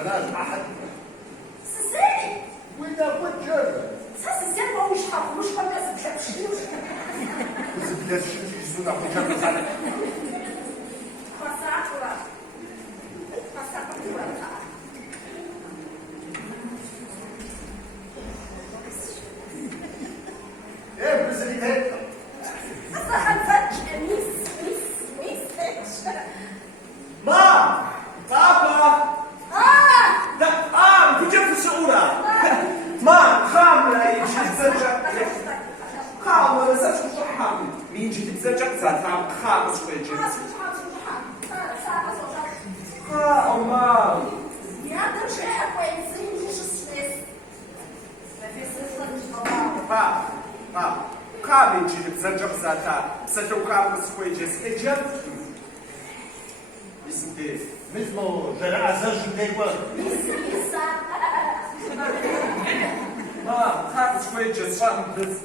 قناة أحد سيدي وإذا كنت جرب سيدي ما مش حاطط مش قناة بتلبشني بس يسونا مجرد على ايه بس اللي هيك مام بابا لا بتجيب الشعورة مام خاملة يجي تزرجع خاملة زرجع صحابي مين يجي تزرجع زاد خامس شوي يجي مام خامل يجي تزرجع زاد سجل خامس شوي يجي سجل اسم كيف؟ مثل جرعة زرج دايوان خامس شوي يجي صام بس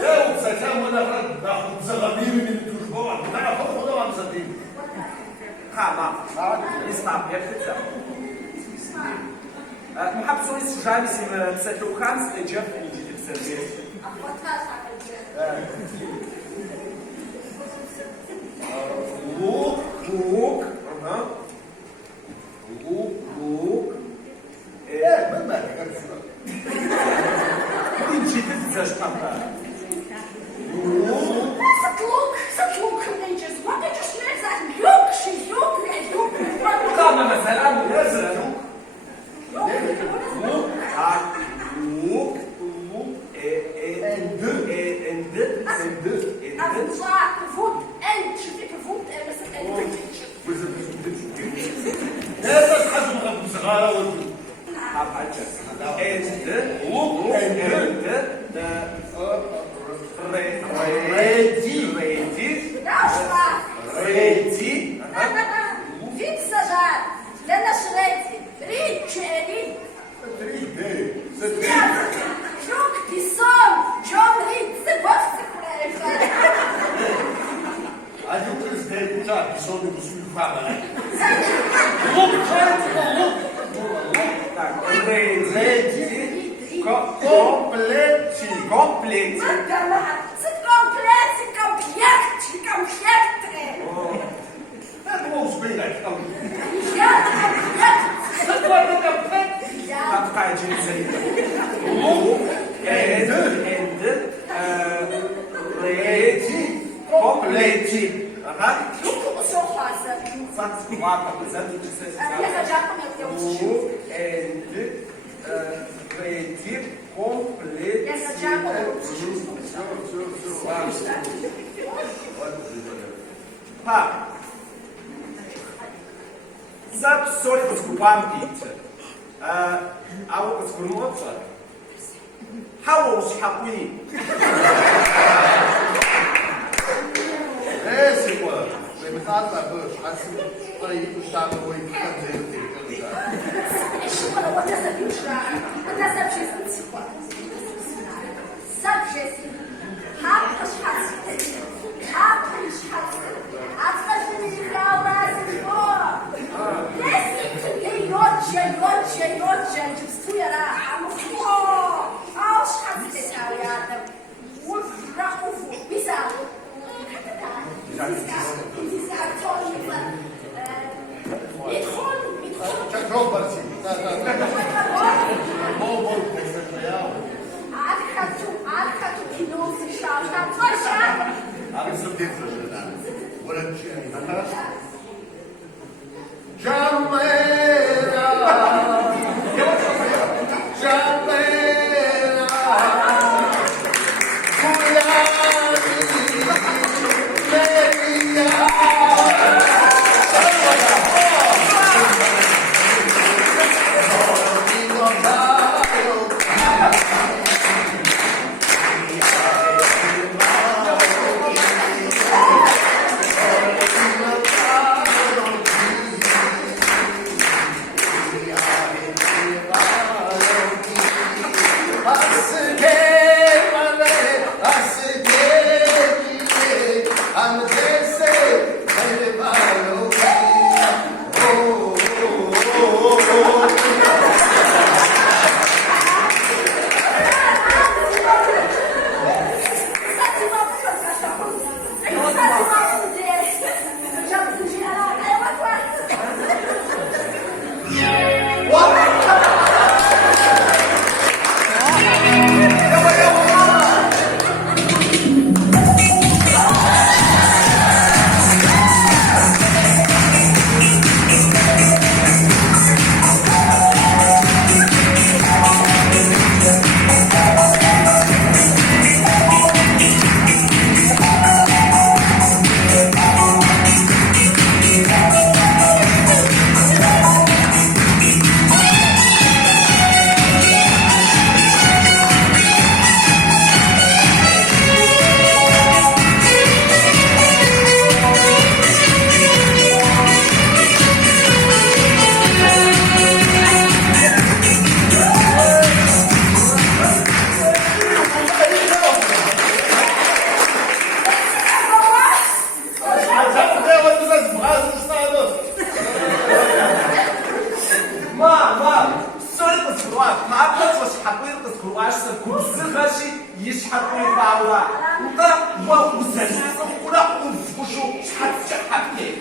لا وسلام ولا رد ناخذ زغامير من التجبوع بتاع خذوا ولا مصدقين ما اسمع بيرفكت محب سوري سجاني سيم تسلو خامس اجاب يجي تسلو لوك لوك لوك لوك ايه من مالك يجي تتزاج قبل Satlook ninjas. What did you smell that? Look, she's look. قام مثلا يزرع كرواسة كوزغاشي يشحر ويباورا وطا ووزن ولا وفوشو شحال كيف